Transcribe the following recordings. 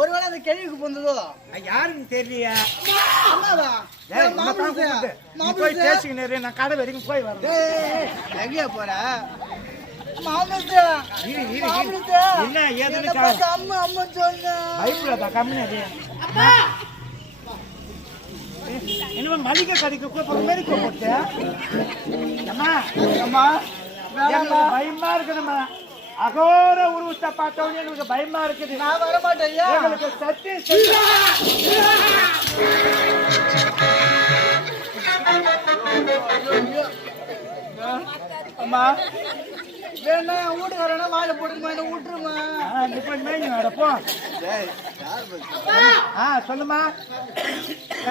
ஒருவேளை அந்த கேள்விக்கு போந்ததோ யாருன்னு தெரியலையா? நான் கடை வரைக்கும் போய் வரேன். எங்கேயா போற? மளிகை கடைக்கு மாரி கூப்பிட்டு பயமா இருக்குதுமா. அகோர உருவத்தை பார்த்தவனே எனக்கு பயமா இருக்குது. நான் வர மாட்டேன். எங்களுக்கு சத்தியம் அம்மா வேணா வீட்டுக்கு வரேன்னா வாழை போட்டுமா விட்டுருமா. சொல்லுமா.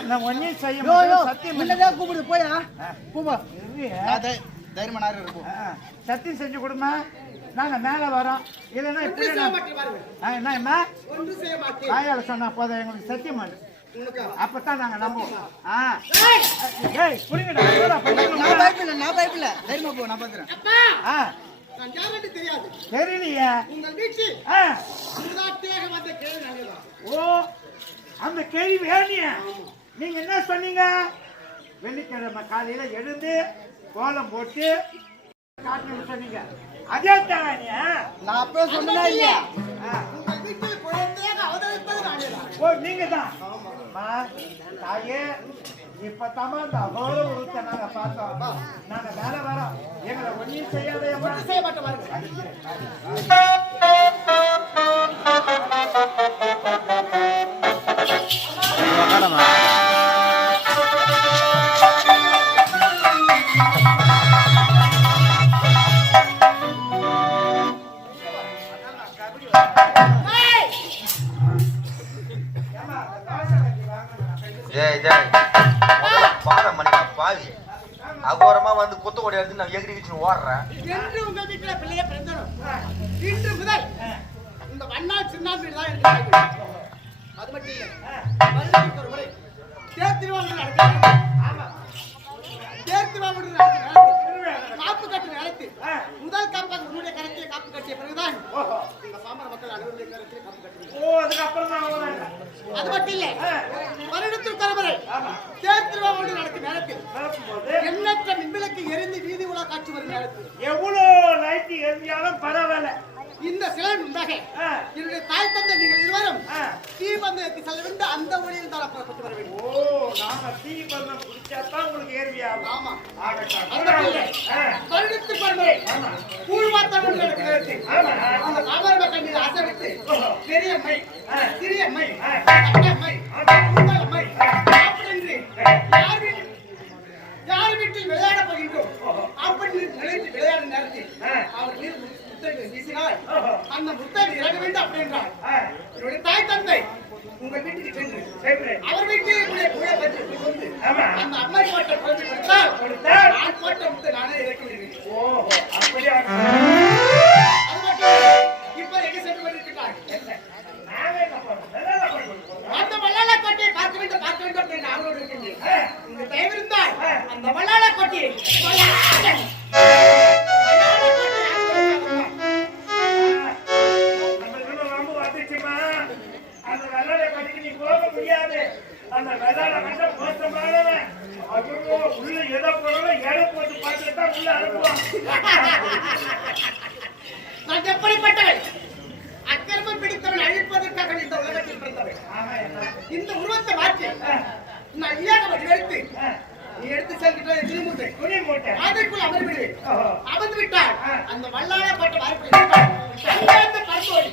நான் ஒன்னும் செய்ய சத்தியம் கூப்பிடு போயா கூப்பா தைரியமா இருக்கும். சத்தியம் செஞ்சு கொடுமா. நாங்க மேல வரோம். இல்லைன்னா என்னம்மா வாயால சொன்னா போதும். எங்களுக்கு சத்தியம் பண்ணு. அப்பதான் நாங்க நம்புவோம். நான் பயப்பில்ல தைரியமா போ. நான் பாக்குறேன். தெரியலையே. ஓ அந்த கேள்வி வேணிய நீங்க என்ன சொன்னீங்க? வெள்ளிக்கிழமை காலையில எழுந்து கோலம் போட்டு காட்டணும்னு சொன்னீங்க. அதே தானே நான் அப்ப சொன்னா இல்லையா? ஓ நீங்க தான் அம்மா தாயே இப்பதாம்மா இந்த அகோர உருவத்தை நாங்க பார்த்தோம். நாங்க மேல வரோம். எங்களை ஒன்னும் செய்யாத செய்ய மாட்டோம். அகோரமா வந்து குத்த ஓடி எடுத்து நான் எகிரி கிச்சு ஓடுறேன் என்று உங்க வீட்டுல பிள்ளைய பிறந்தனும் இன்று முதல் இந்த வண்ணால் சின்ன வீடு தான் இருக்கு. அது மட்டும் இல்ல வருடத்துக்கு ஒரு முறை தேர் திருவாங்கூர் நடத்துறாங்க. தேர் திருவாங்கூர் காப்பு கட்டு நடத்தி முதல் காப்பாக உன்னுடைய கரத்திலே காப்பு கட்டிய பிறகுதான் இந்த பாமர மக்கள் அனைவருடைய கரத்திலே காப்பு கட்டுவாங்க. அது மட்டும் இல்ல வருடத்திற்கு ஒரு முறை தேர் திருவாங்கூர் நடக்கும் நேரத்தில் எண்ணற்ற மின்விளக்கு எரிந்து வீதி உலா காட்சி வரும் நேரத்தில் எவ்வளவு லைட் எரிஞ்சாலும் பரவாயில்ல. இந்த சிலை முன்பாக என்னுடைய தாய் தந்தை நீங்கள் இருவரும் தீபந்தத்தை செல்ல வேண்டும். அந்த ஒளியில் தான் புறப்பட்டு வர வேண்டும். ஓ, நாம தீபந்தம் குடிச்சாதான் உங்களுக்கு ஏர்வியா? ஆமா. ஆகட்டும். வருடத்துக்கு ஒரு முறை கூழ்வாத்தம் நடக்கிறது. அந்த தாமர மக்கள் மீது ஆசை வைத்து பெரியம்மை, சிறியம்மை, அட்டம்மை, கும்பலம்மை அப்படின்னு யார் வீட்டில் விளையாட போகின்றோம் அப்படி நினைத்து விளையாட நேரத்தில் அவர் மீது வீசினால் அந்த முத்தம் இறங்க வேண்டும் அப்படின்றார். என்னுடைய தாய் தந்தை உங்கள் வீட்டுக்கு சென்று அவர் வீட்டில் வந்து அந்த அம்மா போட்ட குழந்தை கொடுத்தால் நான் போட்ட முத்தை நானே இறக்கி விடுவேன். அது மட்டும் இப்ப எங்க சென்று கொண்டிருக்கிறார்கள். அந்த வல்லாள கோட்டையை பார்க்க வேண்டும் அப்படின்னு நாங்களோடு இருக்கின்றேன். உங்க தயவு இருந்தால் அந்த வல்லாள கோட்டையை அந்த வெள்ளாட கட்டிக்கு நீ போக முடியாது. அந்த வெள்ளாட கட்ட மோசமானவன் ஐயோ உள்ள எதை போனாலும் எடை போட்டு பார்த்துட்டு தான் உள்ள அனுப்புவான். நான் எப்படிப்பட்டவன்? அக்கிரமம் பிடித்தவன் அழிப்பதற்காக இந்த உலகத்தில் பிறந்தவன். இந்த உருவத்தை மாற்றி நான் ஐயாக எடுத்து நீ எடுத்து செல்கின்ற துணி மூட்டை அதற்குள் அமர்விடுவேன். அமர்ந்து விட்டால் அந்த வல்லாள பட்ட வாய்ப்பு பருத்தோடி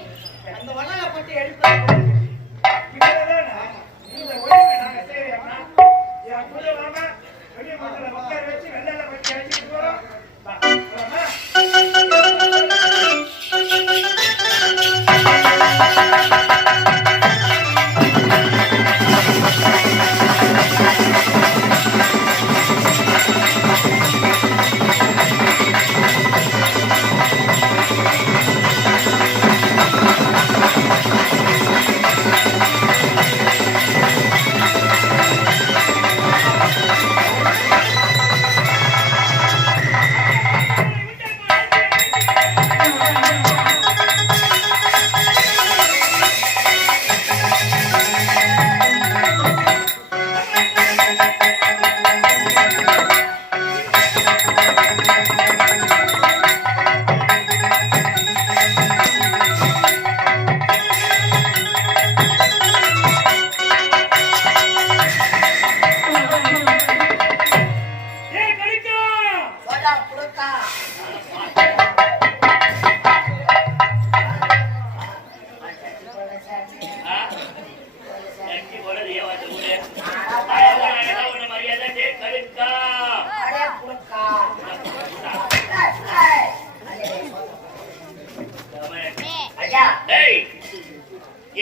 அந்த வல்லாள பட்டு எடுத்து இந்த ஒளிவை நாங்க செய்யறோம்னா என் கூட வாமா வெளிய மக்கள் உட்கார வச்சு வெள்ளாட பற்றி அடிச்சுட்டு போறோம்.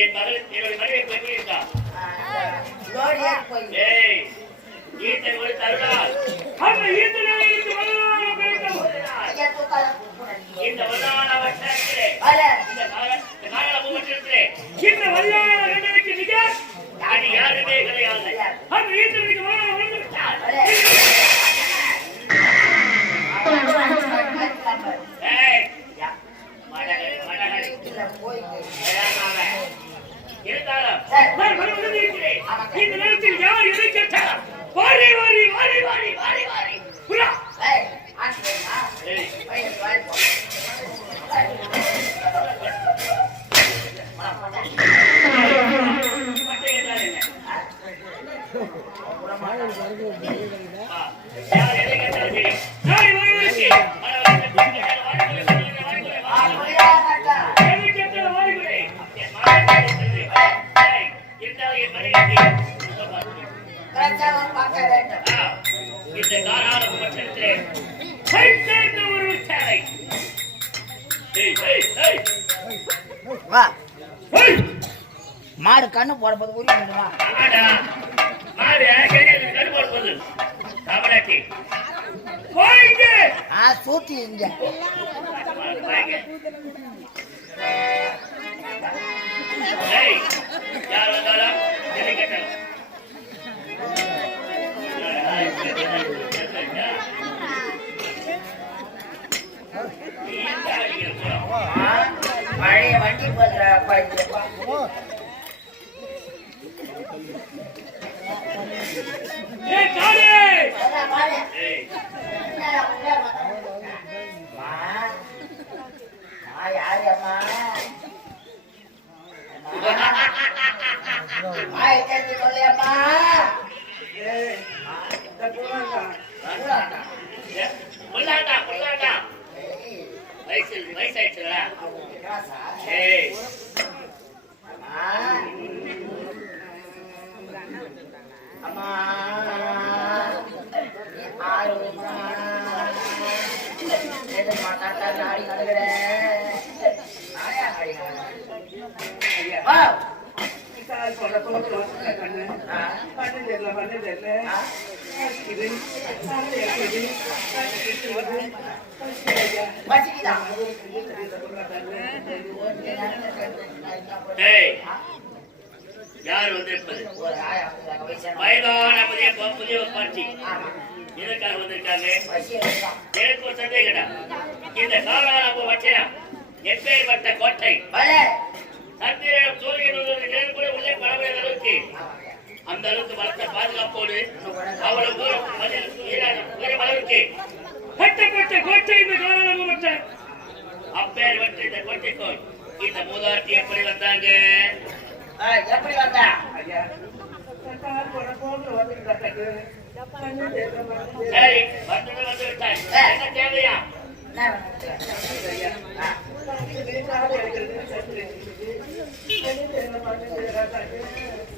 என் மகள் என்னுடைய மனைவி போயிருக்கா ஈட்டை ஒரு தருணால் அந்த ஈட்டனாயிருக்கு இந்த வல்லான வட்டத்திலே இந்த காரண பூமத்திலே இந்த வல்லான கண்டனுக்கு மிக தாடி யாருமே கிடையாது. அந்த ஈட்டனுக்கு வல்லான வந்து விட்டார். இந்த நேரத்தில் யார் எதை கேட்டார்? வாரி வாரி வாரி வாரி வாரி வாரி புறா யார் எதை கேட்டாலும் சரி. நாளை ஒருவருக்கு எதை கேட்டாலும் வாரிவிடு. என் மகன் இருந்தால் என் மனைவிக்கு இந்த காரான குமட்டத்திலே சேர்ந்த ஒரு தேவை. வா மாடு கண்ணு போட போது உரி வா மாடு கண்ணு போட போது தமிழாட்டி போயிட்டு சூத்தி இங்க யார் வந்தாலும் எதை கேட்டாலும் பழைய வண்டி போடுற யாருமா சொல்லியம்மா கொள்ளாண்டா கொள்ளாண்டா வயசாயிடுச்சுல அம்மா ஆடி யார் வந்திருப்பது? வயதான புதிய பாட்டி எதற்காக வந்திருக்காங்க? எனக்கு ஒரு சந்தேகடா. இந்த காலாள வச்சனம் எப்பேற்பட்ட கோட்டை சந்திரன் சூரியன் கூட உள்ளே பரவுகிற அளவுக்கு அந்த அளவுக்கு வளர்த்த பாதுகாப்போடு அவ்வளவு அளவுக்கு கட்டப்பட்ட கோட்டை இந்த காலாள வச்சனம். அப்பேர் வட்ட இந்த கோட்டைக்கோள் இந்த மூதாட்டி எப்படி வந்தாங்க? எப்படி வந்தா சரி வந்து விட்டாய். என்ன தேவையா?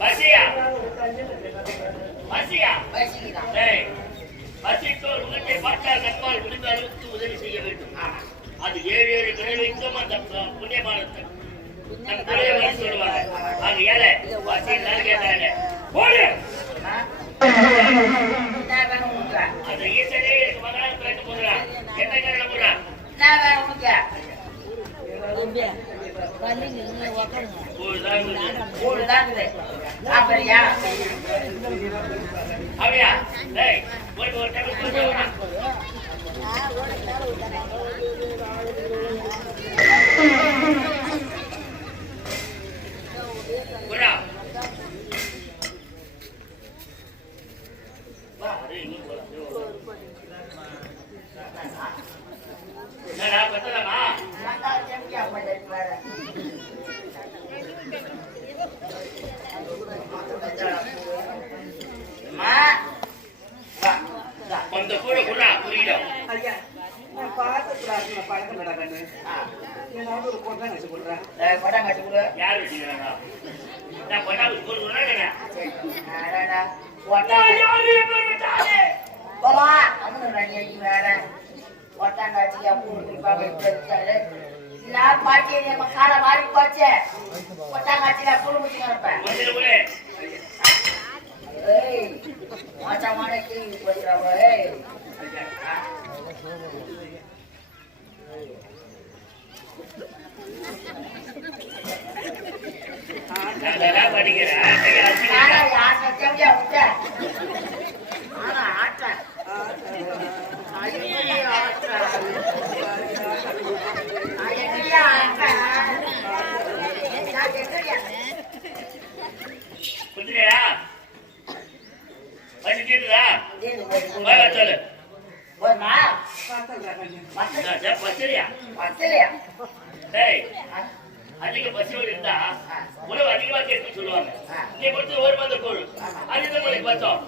பசியா பசியா பசித்தோர் உலகத்தை பார்த்தால் நம்மால் முடிந்த அளவுக்கு உதவி செய்ய வேண்டும். அது 7 கிரகங்களுக்கும் அந்த புண்ணியமானத்தை நம் தலைவர் சொல்லுவாங்க. அது ஏழை பசின்னு கேட்டாங்க. போடு அந்த ஈசனே எனக்கு மகனாக பிறக்க போகிறான். என்ன காரணம் போறான்? அப்படியா ஒரு டைம் அந்த கூட குறா புரியுதா? யாரு வச்சுக்கிறாங்க? நான் கொண்டாந்து போடுறேன். பாட்டி கால மாறி போச்சு ஒட்டாங்காட்சியில புழு முடிச்சுங்க இருப்பேன் மோசமான கேள்வி போச்சுறாவ குதிரையா பசி தீர்ந்ததா? சொல்லு பச்சரியா அதிக பசியோடு இருந்தா உணவு அதிகமா கேட்டு சொல்லுவாங்க. நீ கொடுத்து ஒரு மந்த கூழ் அதுதான் உங்களுக்கு பச்சம்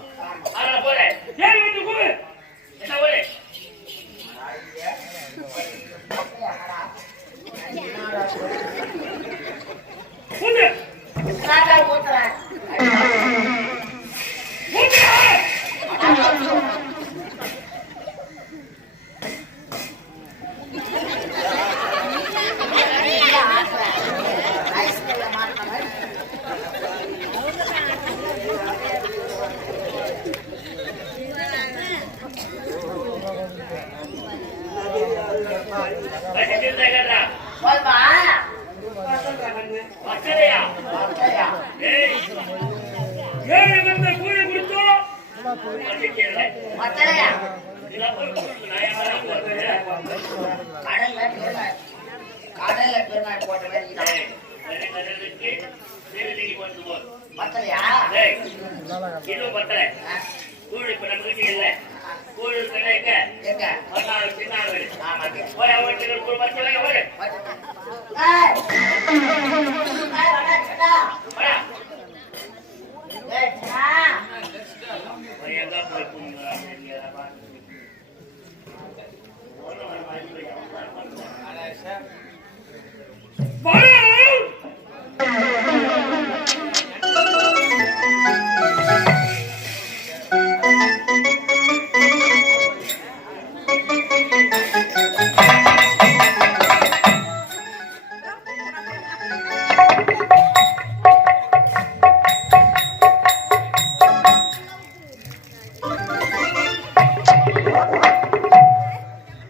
நான் ஊத்துறேன். போதுமா? மக்களையா அப்படியா? ஏழு வந்த கூலி கொடுத்தோம் மத்தலையா? கடல்ல பெருநாள் போட்ட மாதிரி இதான். மத்தலையா? இதுவும் பத்தல கூழ் இப்ப நம்ம கிட்ட இல்ல கூழ் கிடைக்க எங்க? மறுநாள் சின்ன ஆமாங்க. போய் அவங்களுக்கு ஒரு பத்தலை ஒரு ஏய்! ஏய், வாடா, சின்னா. வரா ஏய், சின்னா. எங்க போய் கும்பிடுறாங்க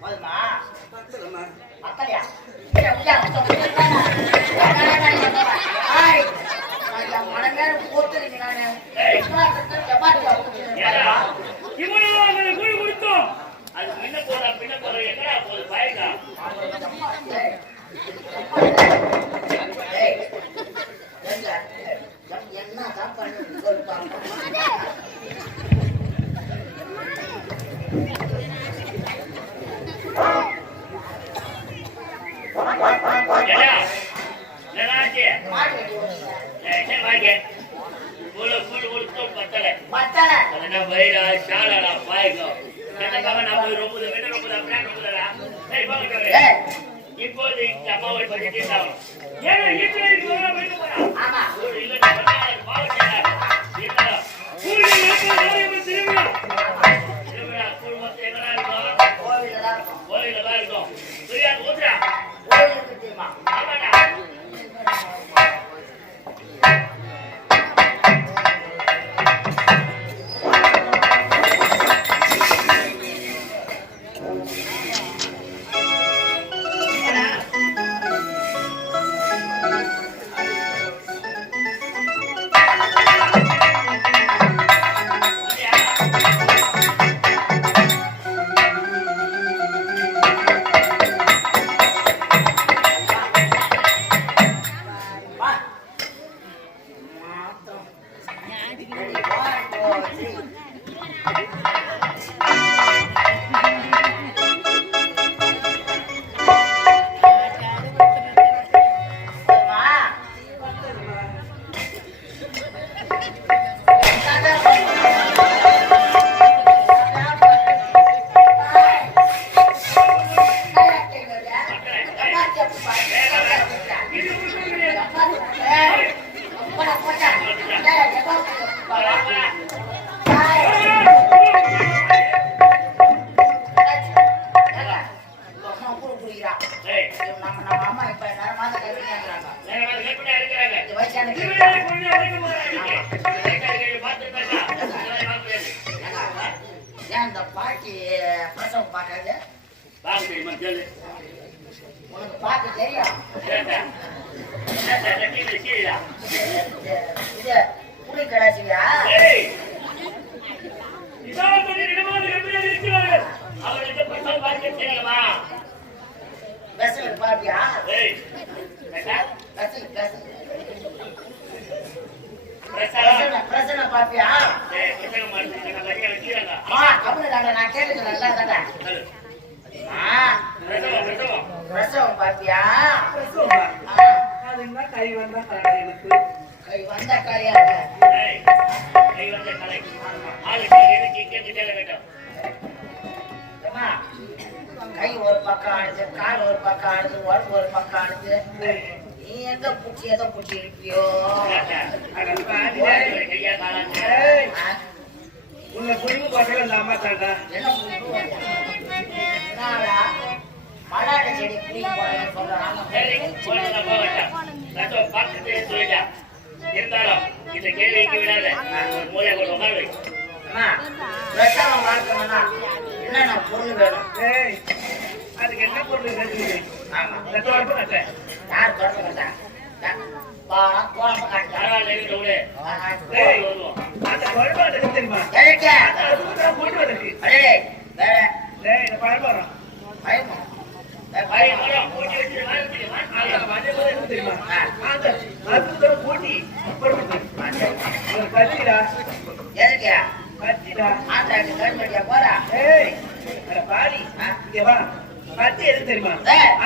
போதுமா? மத்தலையா? இங்க, இங்க. ஏய், நான் மனமேல போட்டுருக்கேன் நானு. சப்பாத்தியா போட்டுருக்கேன். இவ்வளவு கூழ் கொடுத்தோம் அது பின்ன போற எங்கடா போது பயக்கா என்ன சாப்பாடு சொல்லுவாங்க? நல்லாச்சு மாடு வெட்டி ஓடுங்க. என்ன வாங்க கூழ் கொடுத்தோம் பத்தலை மத்தல. அதனா வயிறா சாலடா பாய்க்கோ என்ன கவ நான் போய் ரொம்ப வெட்ட ரொம்ப அப்படியே ரொம்படா சரி பாக்க ஏய், இப்போது இந்த அம்மாவை பத்தி கேட்டாங்க ஏன்னா வீட்டுல இருக்கவங்க போயிட்டு போறா ஆமா. ஒரு இல்ல பாவச்சல இருந்தா கூழ் திரும்பியா திரும்பியா கூழ் மொத்தம் எங்கடா இருக்கும் கோவில்ல தான் இருக்கும். கோயில தான் இருக்கும் சரியா ஊத்துறா கோவிலுக்கு தெரியுமா? ஆமாடா வா. மாத்தம். One, 2, 3. போதுமா? ஏய் நம்ம அம்மா இப்ப நேரம் மாதம் கல்விங்கிறாங்க. வேற வேற கேட்பா இருக்கிறாங்க இந்த வயசான திரும்பியா கொஞ்சம் வரைக்கும் போறாங்க பார்த்து பார்த்தா ஏன் இந்த பாட்டி பிரசவம் பார்க்காது? பாக்க தெரியுமா கேளு உனக்கு பார்க்க தெரியும். இது புளி கடாச்சியா? வெசலுக்கு பாப்பியா? பிரசன பாப்பியா? கபடி தாங்க நான் கேட்டுக்கிறேன். நல்லா தானே பிரசவம் பாப்பியா? கை வந்த காரியா கை ஒரு பக்கம் ஆடுது, கால் ஒரு பக்கம் ஆடுது, உடம்பு ஒரு பக்கம் ஆடுது. நீ எங்க பூச்சி எதை பூச்சி இருப்பியோ கையா காலாங்க உன்னை புரிவு பசங்க இந்த அம்மா தாண்டா என்ன மலாட செடி புளி போறேன்னு சொல்றாங்க சரி போன போகட்டும் நான் பார்த்துட்டு சொல்லிட்டா இருந்தாலும் இந்த கேள்விக்கு விடாத ஒரு மூலையை கொண்டு உட்காரு அண்ணா பிரசவம் வாழ்க்கணும்னா என்னென்ன பொருள் வேணும் அதுக்கு என்ன பொருள் ஆமா கேட்டு யார் தொடர்பு பாரம் குழம்பு காட்டு பரவாயில்ல விடு வருவோம் அந்த குழம்பு தெரியுமா எதுக்கு போட்டு வருது அடே வேற இந்த பழம் பயமா பையன் போட்டி வச்சு தெரியுமா அந்த அதுதான் போட்டி ஒரு கட்சிடா எதுக்கு கட்சிடா ஆண்டாக்கு கருமடியா போறா ஏய் அட பாடி இங்க வா கட்சி எது தெரியுமா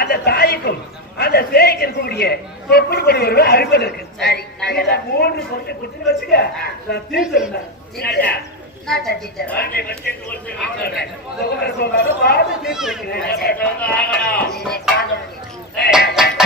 அந்த தாய்க்கும் அந்த சேய்க்கு இருக்கக்கூடிய தொப்புள் கொடி வருவது அழிப்பதற்கு சரி நான் இந்த மூன்று பொருளை குத்தி வச்சுக்க நான் தீர்த்துருந்தேன் நான் தட்டிட்டேன் வாழ்க்கை பட்ஜெட் கொடுத்து விட்டுறேன் சொல்றாங்க பார்த்து தீர்த்து வைக்கிறேன் ஆகணும் நீ பாக்கணும் ஏய்